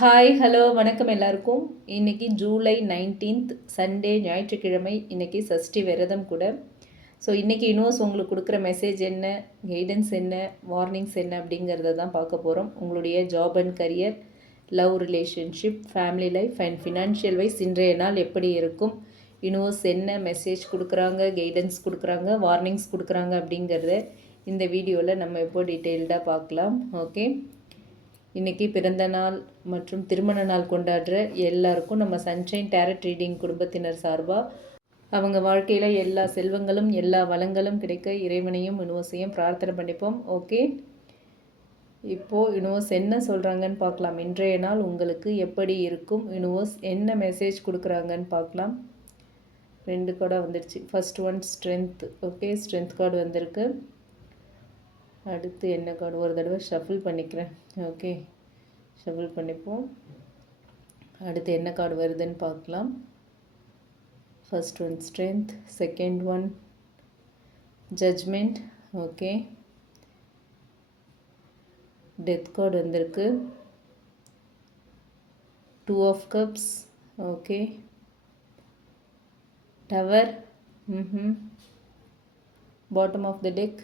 Hi hello வணக்கம் எல்லாருக்கும். இன்றைக்கி ஜூலை 19th சண்டே ஞாயிற்றுக்கிழமை. இன்றைக்கி சஷ்டி விரதம் கூட. ஸோ இன்றைக்கி யூனிவர்ஸ் உங்களுக்கு கொடுக்குற மெசேஜ் என்ன, கைடன்ஸ் என்ன, வார்னிங்ஸ் என்ன அப்படிங்கிறத தான் பார்க்க போகிறோம். உங்களுடைய job and career, love relationship, family life and financial wise இன்றைய நாள் எப்படி இருக்கும், யூனிவர்ஸ் என்ன மெசேஜ் கொடுக்குறாங்க, கைடன்ஸ் கொடுக்குறாங்க, வார்னிங்ஸ் கொடுக்குறாங்க அப்படிங்கிறத இந்த வீடியோவில் நம்ம இப்போ டீட்டெயில்டாக பார்க்கலாம். ஓகே, இன்றைக்கி பிறந்த நாள் மற்றும் திருமண நாள் கொண்டாடுற எல்லாருக்கும் நம்ம சன்ஷைன் டேரட் ரீடிங் குடும்பத்தினர் சார்பாக அவங்க வாழ்க்கையில் எல்லா செல்வங்களும் எல்லா வளங்களும் கிடைக்க இறைவனையும் யூனிவர்ஸையும் பிரார்த்தனை பண்ணிப்போம். ஓகே, இப்போது யூனிவர்ஸ் என்ன சொல்கிறாங்கன்னு பார்க்கலாம். இன்றைய நாள் உங்களுக்கு எப்படி இருக்கும், யூனிவர்ஸ் என்ன மெசேஜ் கொடுக்குறாங்கன்னு பார்க்கலாம். 2 கார்டாக வந்துடுச்சு. First one strength. Okay, strength card வந்திருக்கு. அடுத்து என்ன கார்டு, ஒரு தடவை ஷஃபிள் பண்ணிக்கிறேன். ஓகே, ஷஃபிள் பண்ணிப்போம். அடுத்து என்ன கார்டு வருதுன்னு பார்க்கலாம். First one strength, second one judgement. Okay, death card வந்திருக்கு. 2 of cups. Okay, tower. Bottom of the deck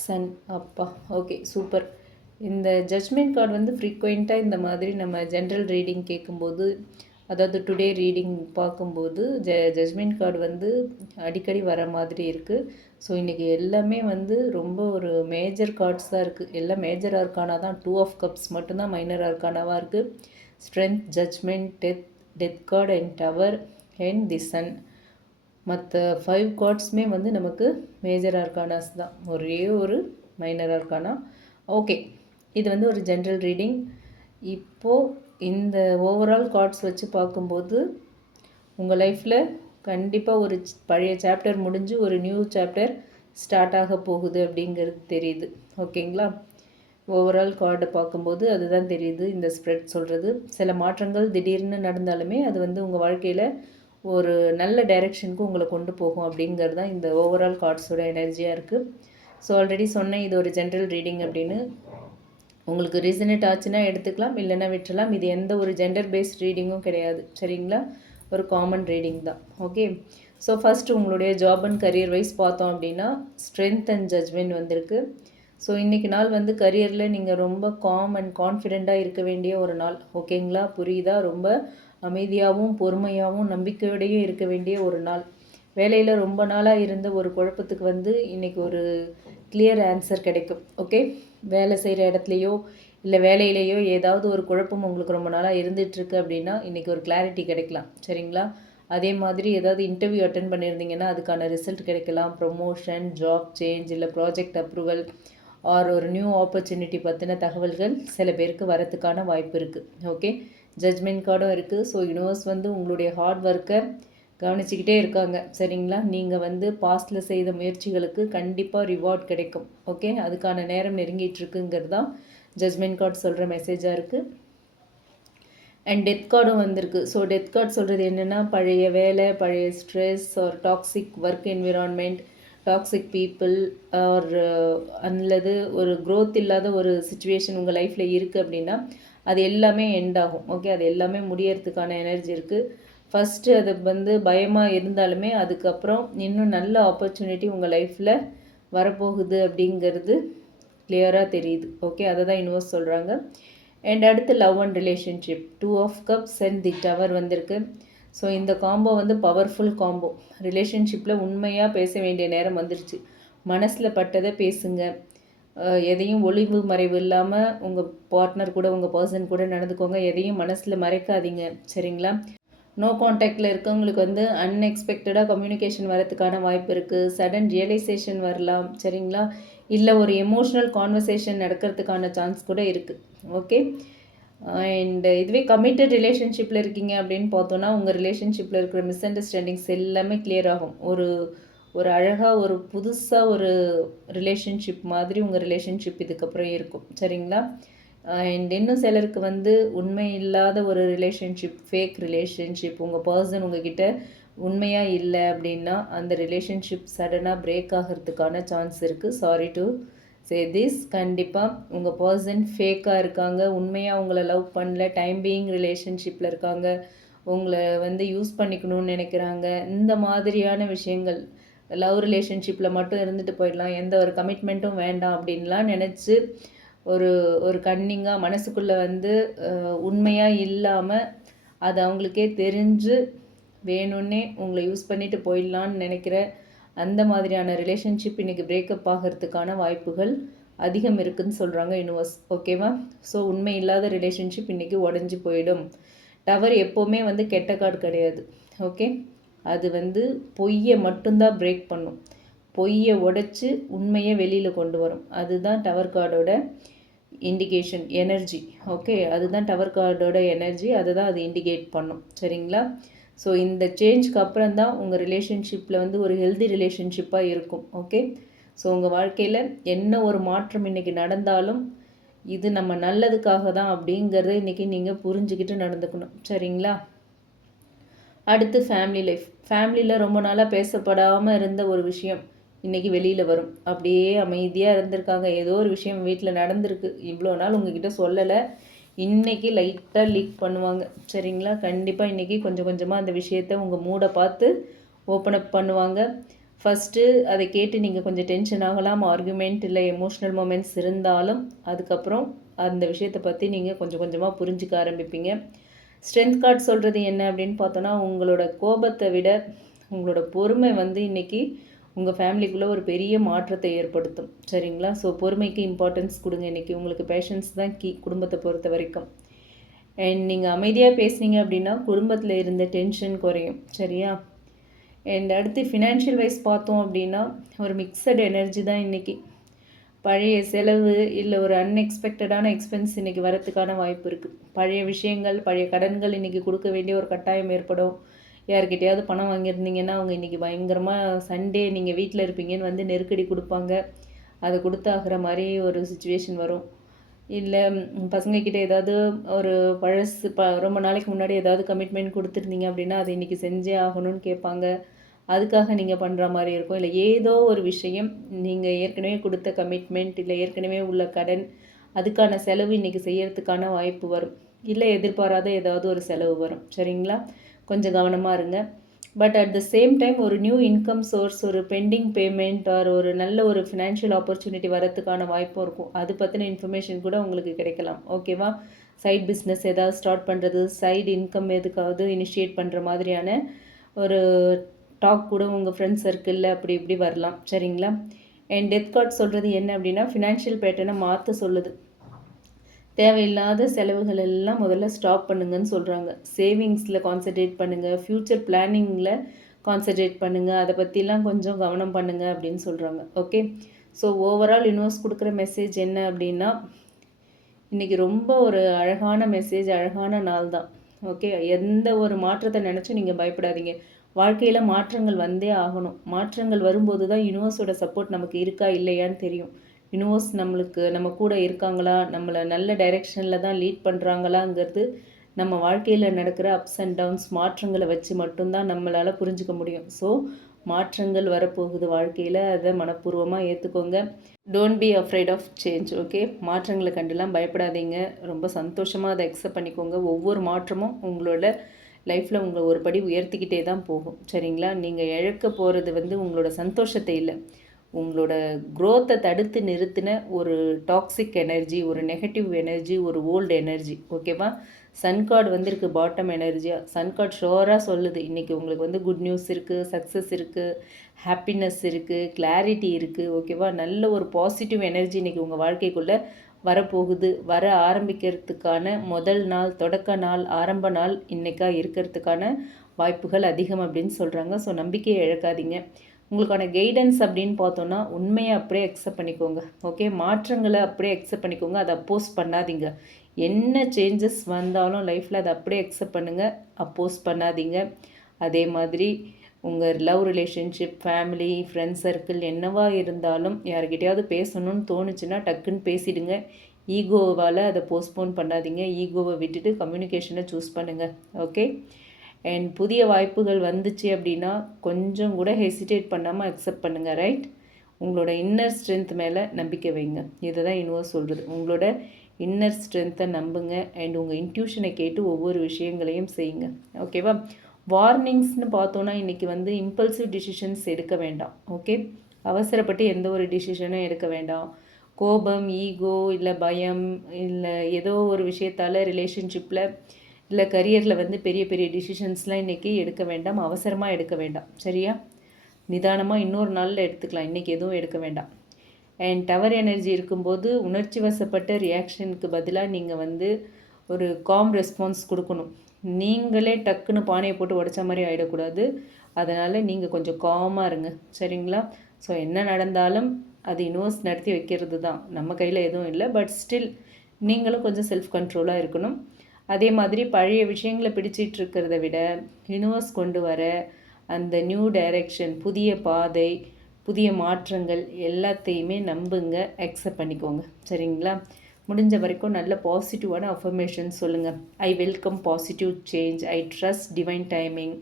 sun. அப்பா, ஓகே, சூப்பர். இந்த ஜட்ஜ்மெண்ட் கார்டு வந்து ஃப்ரீக்வெண்ட்டாக இந்த மாதிரி நம்ம ஜென்ரல் ரீடிங் கேட்கும்போது, அதாவது டுடே ரீடிங் பார்க்கும்போது ஜட்ஜ்மெண்ட் கார்டு வந்து அடிக்கடி வர மாதிரி இருக்குது. ஸோ இன்றைக்கி எல்லாமே வந்து ரொம்ப ஒரு மேஜர் கார்ட்ஸ் தான் இருக்குது. எல்லாம் மேஜர் ஆர்கானா தான். 2 ஆஃப் கப்ஸ் மட்டும்தான் மைனர் ஆர்கானாவாக இருக்குது. Strength, judgement, death card and tower and the sun. மற்ற 5 கார்ட்ஸுமே வந்து நமக்கு மேஜர் ஆர்கானாஸ் தான், ஒரே ஒரு மைனர் ஆர்கானா. ஓகே, இது வந்து ஒரு ஜென்ரல் ரீடிங். இப்போது இந்த ஓவரால் கார்ட்ஸ் வச்சு பார்க்கும்போது உங்கள் லைஃப்பில் கண்டிப்பாக ஒரு பழைய சாப்டர் முடிஞ்சு ஒரு நியூ சாப்டர் ஸ்டார்ட் ஆக போகுது அப்படிங்கிறது தெரியுது. ஓகேங்களா, ஓவரால் கார்டை பார்க்கும்போது அதுதான் தெரியுது. இந்த ஸ்ப்ரெட் சொல்கிறது சில மாற்றங்கள் திடீர்னு நடந்தாலுமே அது வந்து உங்கள் வாழ்க்கையில் ஒரு நல்ல டைரெக்ஷனுக்கு உங்களை கொண்டு போகும் அப்படிங்கிறது தான் இந்த ஓவரால் கார்ட்ஸோட எனர்ஜியாக இருக்குது. ஸோ ஆல்ரெடி சொன்னேன் இது ஒரு ஜென்ரல் ரீடிங் அப்படின்னு. உங்களுக்கு ரீசனேட் ஆச்சுன்னா எடுத்துக்கலாம், இல்லைன்னா விட்டுலாம். இது எந்த ஒரு ஜெண்டர் பேஸ்ட் ரீடிங்கும் கிடையாது, சரிங்களா? ஒரு காமன் ரீடிங் தான். ஓகே, ஸோ ஃபஸ்ட்டு உங்களுடைய ஜாப் அண்ட் கரியர் வைஸ் பார்த்தோம் அப்படின்னா ஸ்ட்ரென்த் அண்ட் ஜட்ஜ்மெண்ட் வந்திருக்கு. ஸோ இன்றைக்கி நாள் வந்து கரியரில் நீங்கள் ரொம்ப காம் அண்ட் கான்ஃபிடெண்ட்டாக இருக்க வேண்டிய ஒரு நாள். ஓகேங்களா, புரியுதா? ரொம்ப அமைதியாகவும் பொறுமையாகவும் நம்பிக்கையோடையும் இருக்க வேண்டிய ஒரு நாள். வேலையில் ரொம்ப நாளாக இருந்த ஒரு குழப்பத்துக்கு வந்து இன்றைக்கி ஒரு கிளியர் ஆன்சர் கிடைக்கும். ஓகே, வேலை செய்கிற இடத்துலையோ இல்லை வேலையிலையோ ஏதாவது ஒரு குழப்பம் உங்களுக்கு ரொம்ப நாளாக இருந்துகிட்ருக்கு அப்படின்னா இன்றைக்கி ஒரு கிளாரிட்டி கிடைக்கலாம், சரிங்களா? அதே மாதிரி ஏதாவது இன்டர்வியூ அட்டன் பண்ணியிருந்தீங்கன்னா அதுக்கான ரிசல்ட் கிடைக்கலாம். ப்ரொமோஷன், ஜாப் சேஞ்ச், இல்லை ப்ராஜெக்ட் அப்ரூவல் ஆர் ஒரு நியூ ஆப்பர்ச்சுனிட்டி பற்றின தகவல்கள் சில பேருக்கு வரத்துக்கான வாய்ப்பு இருக்குது. ஓகே, ஜட்ஜ்மெண்ட் கார்டும் இருக்குது. ஸோ யூனிவர்ஸ் வந்து உங்களுடைய ஹார்ட் ஒர்க்கை கவனிச்சிக்கிட்டே இருக்காங்க, சரிங்களா? நீங்கள் வந்து பாஸ்டில் செய்த முயற்சிகளுக்கு கண்டிப்பாக ரிவார்ட் கிடைக்கும். ஓகே, அதுக்கான நேரம் நெருங்கிட்டுருக்குங்கிறது தான் ஜட்ஜ்மெண்ட் கார்டு சொல்கிற மெசேஜாக இருக்குது. அண்ட் டெத் கார்டும் வந்திருக்கு. ஸோ டெத் கார்டு சொல்கிறது என்னென்னா, பழைய வேலை, பழைய ஸ்ட்ரெஸ் ஒரு toxic work environment, toxic people are அல்லது ஒரு க்ரோத் இல்லாத ஒரு சுச்சுவேஷன் உங்கள் லைஃப்பில் இருக்குது அப்படின்னா அது எல்லாமே எண்ட் ஆகும். ஓகே, அது எல்லாமே முடியறதுக்கான எனர்ஜி இருக்குது. ஃபஸ்ட்டு அது வந்து பயமாக இருந்தாலுமே அதுக்கப்புறம் இன்னும் நல்ல ஆப்பர்ச்சுனிட்டி உங்கள் லைஃப்பில் வரப்போகுது அப்படிங்கிறது கிளியராக தெரியுது. ஓகே, அதை தான் யூனிவர்ஸ் சொல்கிறாங்க. அண்ட் அடுத்து love and relationship. 2 of cups and the tower வந்திருக்கு. ஸோ இந்த காம்போ வந்து பவர்ஃபுல் காம்போ. ரிலேஷன்ஷிப்பில் உண்மையாக பேச வேண்டிய நேரம் வந்துருச்சு. மனசில் பட்டதை பேசுங்க. எதையும் ஒளிவு மறைவு இல்லாமல் உங்கள் பார்ட்னர் கூட, உங்கள் பர்சன் கூட நடந்துக்கோங்க. எதையும் மனசில் மறைக்காதீங்க, சரிங்களா? நோ கான்டாக்டில் இருக்கவங்களுக்கு வந்து அன்எக்ஸ்பெக்டடாக கம்யூனிகேஷன் வரதுக்கான வாய்ப்பு இருக்குது. சடன் ரியலைசேஷன் வரலாம், சரிங்களா? இல்லை ஒரு எமோஷ்னல் கான்வர்சேஷன் நடக்கிறதுக்கான சான்ஸ் கூட இருக்குது. ஓகே, அண்ட் இதுவே கமிட்டட் ரிலேஷன்ஷிப்பில் இருக்கீங்க அப்படின்னு பார்த்தோன்னா உங்கள் ரிலேஷன்ஷிப்பில் இருக்கிற மிஸ் அண்டர்ஸ்டாண்டிங்ஸ் எல்லாமே கிளியர் ஆகும். ஒரு அழகாக ஒரு புதுசாக ஒரு ரிலேஷன்ஷிப் மாதிரி உங்கள் ரிலேஷன்ஷிப் இதுக்கப்புறம் இருக்கும், சரிங்களா? அண்ட் இன்னும் சிலருக்கு வந்து உண்மை இல்லாத ஒரு ரிலேஷன்ஷிப், ஃபேக் ரிலேஷன்ஷிப், உங்கள் பர்சன் உங்ககிட்ட உண்மையாக இல்லை அப்படின்னா அந்த ரிலேஷன்ஷிப் சடனாக பிரேக் ஆகிறதுக்கான சான்ஸ் இருக்குது. சாரி டு சே திஸ் கண்டிப்பாக உங்கள் பர்சன் ஃபேக்காக இருக்காங்க, உண்மையாக உங்களை லவ் பண்ணல, டைம் பீயிங் ரிலேஷன்ஷிப்பில் இருக்காங்க, உங்களை வந்து யூஸ் பண்ணிக்கணும்னு நினைக்கிறாங்க. இந்த மாதிரியான விஷயங்கள் லவ் ரிலேஷன்ஷிப்பில் மட்டும் இருந்துட்டு போயிடலாம், எந்த ஒரு கமிட்மெண்ட்டும் வேண்டாம் அப்படின்லாம் நினச்சி ஒரு ஒரு கன்னிங்காக மனசுக்குள்ளே வந்து உண்மையாக இல்லாமல் அது அவங்களுக்கே தெரிஞ்சு வேணும்னே உங்களை யூஸ் பண்ணிவிட்டு போயிடலான்னு நினைக்கிற அந்த மாதிரியான ரிலேஷன்ஷிப் இன்றைக்கி பிரேக்கப் ஆகிறதுக்கான வாய்ப்புகள் அதிகம் இருக்குதுன்னு சொல்கிறாங்க யூனிவர்ஸ். ஓகேவா? ஸோ உண்மை இல்லாத ரிலேஷன்ஷிப் இன்றைக்கி உடஞ்சி போயிடும். டவர் எப்போவுமே வந்து கெட்ட கார்டு கிடையாது. ஓகே, அது வந்து பொய்யை மட்டும்தான் பிரேக் பண்ணும். பொய்யை உடைச்சி உண்மையை வெளியில் கொண்டு வரும். அதுதான் டவர் கார்டோட இண்டிகேஷன் எனர்ஜி. ஓகே, அதுதான் டவர் கார்டோட எனர்ஜி. அதை தான் அது இண்டிகேட் பண்ணும். சரிங்களா? ஸோ இந்த சேஞ்சுக்கு அப்புறம் தான் உங்கள் ரிலேஷன்ஷிப்பில் வந்து ஒரு ஹெல்தி ரிலேஷன்ஷிப்பாக இருக்கும். ஓகே, ஸோ உங்கள் வாழ்க்கையில் என்ன ஒரு மாற்றம் இன்றைக்கி நடந்தாலும் இது நம்ம நல்லதுக்காக தான் அப்படிங்கிறத இன்றைக்கி நீங்கள் புரிஞ்சுக்கிட்டு நடந்துக்கணும். சரிங்களா? அடுத்து ஃபேமிலி லைஃப். ஃபேமிலியில் ரொம்ப நாளாக பேசப்படாமல் இருந்த ஒரு விஷயம் இன்றைக்கி வெளியில் வரும். அப்படியே அமைதியாக இருந்திருக்காங்க, ஏதோ ஒரு விஷயம் வீட்டில் நடந்திருக்கு, இவ்வளோ நாள் உங்ககிட்ட சொல்லலை, இன்றைக்கி லைட்டாக லீக் பண்ணுவாங்க. சரிங்களா? கண்டிப்பாக இன்றைக்கி கொஞ்சம் கொஞ்சமாக அந்த விஷயத்தை உங்கள் மூடை பார்த்து ஓப்பன் அப் பண்ணுவாங்க. ஃபஸ்ட்டு அதை கேட்டு நீங்கள் கொஞ்சம் டென்ஷன் ஆகலாம், ஆர்குமெண்ட் இல்லை எமோஷ்னல் மூமெண்ட்ஸ் இருந்தாலும் அதுக்கப்புறம் அந்த விஷயத்தை பற்றி நீங்கள் கொஞ்சம் கொஞ்சமாக புரிஞ்சுக்க ஆரம்பிப்பீங்க. ஸ்ட்ரென்த் கார்டு சொல்கிறது என்ன அப்படின்னு பார்த்தோன்னா, உங்களோட கோபத்தை விட உங்களோட பொறுமை வந்து இன்றைக்கி உங்கள் ஃபேமிலிக்குள்ளே ஒரு பெரிய மாற்றத்தை ஏற்படுத்தும். சரிங்களா? ஸோ பொறுமைக்கு இம்பார்ட்டன்ஸ் கொடுங்க. இன்றைக்கி உங்களுக்கு பேஷன்ஸ் தான் கீ, குடும்பத்தை பொறுத்த வரைக்கும். அண்ட் நீங்கள் அமைதியாக பேசுனீங்க அப்படின்னா குடும்பத்தில் இருந்த டென்ஷன் குறையும். சரியா? அண்ட் அடுத்து ஃபினான்ஷியல் வைஸ் பார்த்தோம் அப்படின்னா ஒரு மிக்சட் எனர்ஜி தான் இன்றைக்கி. பழைய செலவு இல்லை ஒரு அன்எக்ஸ்பெக்டடான எக்ஸ்பென்ஸ் இன்றைக்கி வரத்துக்கான வாய்ப்பு இருக்குது. பழைய விஷயங்கள், பழைய கடன்கள் இன்றைக்கி கொடுக்க வேண்டிய ஒரு கட்டாயம் ஏற்படும். யார்கிட்டையாவது பணம் வாங்கியிருந்தீங்கன்னா அவங்க இன்றைக்கி பயங்கரமாக சண்டே நீங்கள் வீட்டில் இருப்பீங்கன்னு வந்து நெருக்கடி கொடுப்பாங்க. அதை கொடுத்தாகிற மாதிரி ஒரு சுச்சுவேஷன் வரும். இல்லை பசங்கக்கிட்ட ஏதாவது ஒரு பழசு ரொம்ப நாளைக்கு முன்னாடி ஏதாவது கமிட்மெண்ட் கொடுத்துருந்தீங்க அப்படின்னா அதை இன்றைக்கி செஞ்சே ஆகணும்னு கேட்பாங்க. அதுக்காக நீங்கள் பண்ணுற மாதிரி இருக்கும். இல்லை ஏதோ ஒரு விஷயம் நீங்கள் ஏற்கனவே கொடுத்த கமிட்மெண்ட் இல்லை ஏற்கனவே உள்ள கடன், அதுக்கான செலவு இன்றைக்கி செய்யறதுக்கான வாய்ப்பு வரும். இல்லை எதிர்பாராத ஏதாவது ஒரு செலவு வரும். சரிங்களா? கொஞ்சம் கவனமாக இருங்க. But at the same time ஒரு நியூ இன்கம் சோர்ஸ், ஒரு பெண்டிங் பேமெண்ட் ஆர் ஒரு நல்ல ஒரு ஃபினான்ஷியல் ஆப்பர்ச்சுனிட்டி வரத்துக்கான வாய்ப்பும் இருக்கும். அது பற்றின இன்ஃபர்மேஷன் கூட உங்களுக்கு கிடைக்கலாம். ஓகேவா? சைட் பிஸ்னஸ் ஏதாவது ஸ்டார்ட் பண்ணுறது, சைடு இன்கம் எதுக்காவது இனிஷியேட் பண்ணுற மாதிரியான ஒரு டாக் கூட உங்கள் ஃப்ரெண்ட்ஸ் சர்க்கிளில் அப்படி இப்படி வரலாம். சரிங்களா? அண்ட் டெத் கார்ட் சொல்கிறது என்ன அப்படின்னா ஃபினான்ஷியல் பேட்டர்னை மாற்ற சொல்லுது. தேவையில்லாத செலவுகள் எல்லாம் முதல்ல ஸ்டாப் பண்ணுங்கன்னு சொல்கிறாங்க. சேவிங்ஸில் கான்சன்ட்ரேட் பண்ணுங்கள், ஃப்யூச்சர் பிளானிங்கில் கான்சன்ட்ரேட் பண்ணுங்கள், அதை பற்றிலாம் கொஞ்சம் கவனம் பண்ணுங்கள் அப்படின்னு சொல்கிறாங்க. ஓகே, ஸோ ஓவரால் யூனிவர்ஸ் கொடுக்குற மெசேஜ் என்ன அப்படின்னா இன்றைக்கி ரொம்ப ஒரு அழகான மெசேஜ், அழகான நாள் தான். ஓகே, எந்த ஒரு மாற்றத்தை நினச்சும் நீங்கள் பயப்படாதீங்க. வாழ்க்கையில் மாற்றங்கள் வந்தே ஆகணும். மாற்றங்கள் வரும்போது தான் யூனிவர்ஸோட சப்போர்ட் நமக்கு இருக்கா இல்லையான்னு தெரியும். யூனிவர்ஸ் நம்மளுக்கு நம்ம கூட இருக்காங்களா, நம்மளை நல்ல டைரெக்ஷனில் தான் லீட் பண்ணுறாங்களாங்கிறது நம்ம வாழ்க்கையில் நடக்கிற அப்ஸ் அண்ட் டவுன்ஸ் மாற்றங்களை வச்சு மட்டும்தான் நம்மளால் புரிஞ்சுக்க முடியும். ஸோ மாற்றங்கள் வரப்போகுது வாழ்க்கையில், அதை மனப்பூர்வமாக ஏற்றுக்கோங்க. Don't be afraid of change. Okay, மாற்றங்களை கண்டுலாம் பயப்படாதீங்க. ரொம்ப சந்தோஷமாக அதை அக்செப்ட் பண்ணிக்கோங்க. ஒவ்வொரு மாற்றமும் உங்களோட லைஃப்பில் உங்களை ஒரு படி உயர்த்திக்கிட்டே தான் போகும். சரிங்களா? நீங்கள் இழக்க போகிறது வந்து உங்களோட சந்தோஷத்தை இல்லை, உங்களோட க்ரோத்தை தடுத்து நிறுத்தின ஒரு டாக்ஸிக் எனர்ஜி, ஒரு நெகட்டிவ் எனர்ஜி, ஒரு ஓல்டு எனர்ஜி. ஓகேவா? சன் கார்டு வந்திருக்கு பாட்டம் எனர்ஜியாக. சன் கார்டு ஷோராக சொல்லுது இன்றைக்கி உங்களுக்கு வந்து குட் நியூஸ் இருக்குது, சக்ஸஸ் இருக்குது, ஹாப்பினஸ் இருக்குது, கிளாரிட்டி இருக்குது. ஓகேவா? நல்ல ஒரு பாசிட்டிவ் எனர்ஜி இன்றைக்கி உங்கள் வாழ்க்கைக்குள்ளே வரப்போகுது. வர ஆரம்பிக்கிறதுக்கான முதல் நாள், தொடக்க நாள், ஆரம்ப நாள் இன்றைக்காக இருக்கிறதுக்கான வாய்ப்புகள் அதிகம் அப்படின்னு சொல்கிறாங்க. ஸோ நம்பிக்கையை இழக்காதீங்க. உங்களுக்கான கைடன்ஸ் அப்படின்னு பார்த்தோன்னா உண்மையை அப்படியே அக்செப்ட் பண்ணிக்கோங்க. ஓகே, மாற்றங்களை அப்படியே அக்செப்ட் பண்ணிக்கோங்க, அதை அப்போஸ் பண்ணாதீங்க. என்ன சேஞ்சஸ் வந்தாலும் லைஃப்பில் அதை அப்படியே அக்செப்ட் பண்ணுங்கள், அப்போஸ் பண்ணாதீங்க. அதே மாதிரி உங்கள் love relationship, family, friends circle என்னவா இருந்தாலும் யார்கிட்டையாவது பேசணும்னு தோணுச்சுன்னா டக்குன்னு பேசிடுங்க. ஈகோவால் அதை போஸ்ட்போன் பண்ணாதீங்க. ஈகோவை விட்டுட்டு கம்யூனிகேஷனை சூஸ் பண்ணுங்கள். ஓகே, அண்ட் புதிய வாய்ப்புகள் வந்துச்சு அப்படின்னா கொஞ்சம் கூட ஹெசிடேட் பண்ணாமல் அக்செப்ட் பண்ணுங்கள். ரைட்? உங்களோட இன்னர் ஸ்ட்ரென்த் மேலே நம்பிக்கை வைங்க. இதை தான் யூனிவர்ஸ் சொல்கிறது. உங்களோட இன்னர் ஸ்ட்ரென்த்தை நம்புங்க அண்ட் உங்கள் இன்ட்யூஷனை கேட்டு ஒவ்வொரு விஷயங்களையும் செய்யுங்க. ஓகேவா? வார்னிங்ஸ்னு பார்த்தோன்னா இன்றைக்கி வந்து இம்பல்சிவ் டிசிஷன்ஸ் எடுக்க வேண்டாம். ஓகே, அவசரப்பட்டு எந்த ஒரு டிசிஷனும் எடுக்க வேண்டாம். கோபம், ஈகோ, இல்லை பயம், இல்லை ஏதோ ஒரு விஷயத்தால் ரிலேஷன்ஷிப்பில் இல்லை கரியரில் வந்து பெரிய பெரிய டிசிஷன்ஸ்லாம் இன்றைக்கி எடுக்க வேண்டாம். அவசரமாக எடுக்க வேண்டாம். சரியா? நிதானமாக இன்னொரு நாளில் எடுத்துக்கலாம். இன்றைக்கி எதுவும் எடுக்க வேண்டாம். அண்ட் டவர் எனர்ஜி இருக்கும்போது உணர்ச்சி வசப்பட்ட ரியாக்ஷனுக்கு பதிலாக நீங்கள் வந்து ஒரு காம் ரெஸ்பான்ஸ் கொடுக்கணும். நீங்களே டக்குன்னு பானையை போட்டு உடைச்ச மாதிரி ஆகிடக்கூடாது. அதனால் நீங்கள் கொஞ்சம் காமாக இருங்க. சரிங்களா? ஸோ என்ன நடந்தாலும் அது யூனிவர்ஸ் நடத்தி வைக்கிறது தான், நம்ம கையில் எதுவும் இல்லை. பட் ஸ்டில் நீங்களும் கொஞ்சம் செல்ஃப் கண்ட்ரோலாக இருக்கணும். அதே மாதிரி பழைய விஷயங்களை பிடிச்சிட்டு இருக்கிறத விட யூனிவர்ஸ் கொண்டு வர அந்த நியூ டைரெக்ஷன், புதிய பாதை, புதிய மாற்றங்கள் எல்லாத்தையுமே நம்புங்க, அக்செப்ட் பண்ணிக்கோங்க. சரிங்களா? முடிஞ்ச வரைக்கும் நல்ல பாசிட்டிவான அஃபர்மேஷன் சொல்லுங்கள். I welcome positive change, I trust divine timing,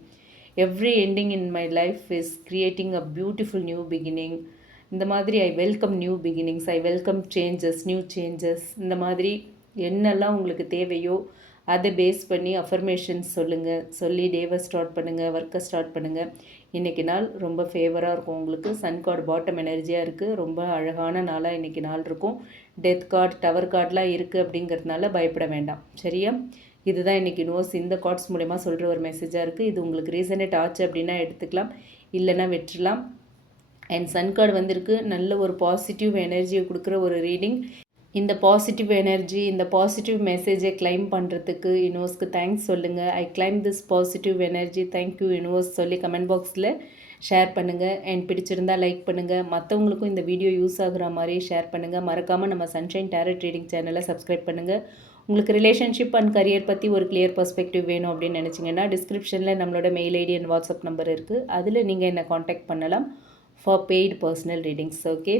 every ending in my life is creating a beautiful new beginning. இந்த மாதிரி I welcome new beginnings, I welcome changes, new changes. இந்த மாதிரி என்னெல்லாம் உங்களுக்கு தேவையோ அதை பேஸ் பண்ணி அஃபர்மேஷன்ஸ் சொல்லுங்கள். சொல்லி டேவை ஸ்டார்ட் பண்ணுங்கள், ஒர்க்கை ஸ்டார்ட் பண்ணுங்கள். இன்றைக்கி நாள் ரொம்ப ஃபேவராக இருக்கும் உங்களுக்கு. சன் கார்டு பாட்டம் எனர்ஜியாக இருக்குது. ரொம்ப அழகான நாளாக இன்றைக்கி நாள் இருக்கும். டெத் கார்டு, டவர் கார்டெலாம் இருக்குது அப்படிங்கிறதுனால பயப்பட வேண்டாம். சரியா? இதுதான் இன்றைக்கி யூனிவர்ஸ் இந்த கார்ட்ஸ் மூலமா சொல்கிற ஒரு மெசேஜாக இருக்குது. இது உங்களுக்கு ரீசனேட் ஆச்சு அப்படின்னா எடுத்துக்கலாம், இல்லைன்னா வெற்றலாம். அண்ட் சன் கார்டு வந்திருக்கு. நல்ல ஒரு பாசிட்டிவ் எனர்ஜியை கொடுக்குற ஒரு ரீடிங். இந்த பாசிட்டிவ் எனர்ஜி, இந்த பாசிட்டிவ் மெசேஜை கிளைம் பண்ணுறதுக்கு யூனிவர்ஸ்க்கு தேங்க்ஸ் சொல்லுங்கள். I claim this positive energy, thank you universe சொல்லி கமெண்ட் பாக்ஸில் ஷேர் பண்ணுங்கள். அண்ட் பிடிச்சிருந்தால் லைக் பண்ணுங்கள். மற்றவங்களுக்கும் இந்த வீடியோ யூஸ் ஆகுற மாதிரி ஷேர் பண்ணுங்கள். மறக்காமல் நம்ம சன்ஷைன் டேரட் ரீடிங் சேனலை சப்ஸ்கிரைப் பண்ணுங்கள். உங்களுக்கு ரிலேஷன்ஷிப் அண்ட் கரியர் பற்றி ஒரு கிளியர் பர்ஸ்பெக்டிவ் வேணும் அப்படின்னு நினச்சிங்கன்னா டிஸ்கிரிப்ஷனில் நம்மளோட mail ID and WhatsApp number இருக்குது. அதில் நீங்கள் என்னை காண்டாக்ட் பண்ணலாம் for paid personal readings. Okay,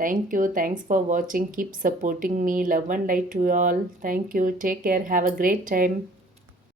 thank you. Thanks for watching. Keep supporting me. Love and light to you all. Thank you. Take care. Have a great time.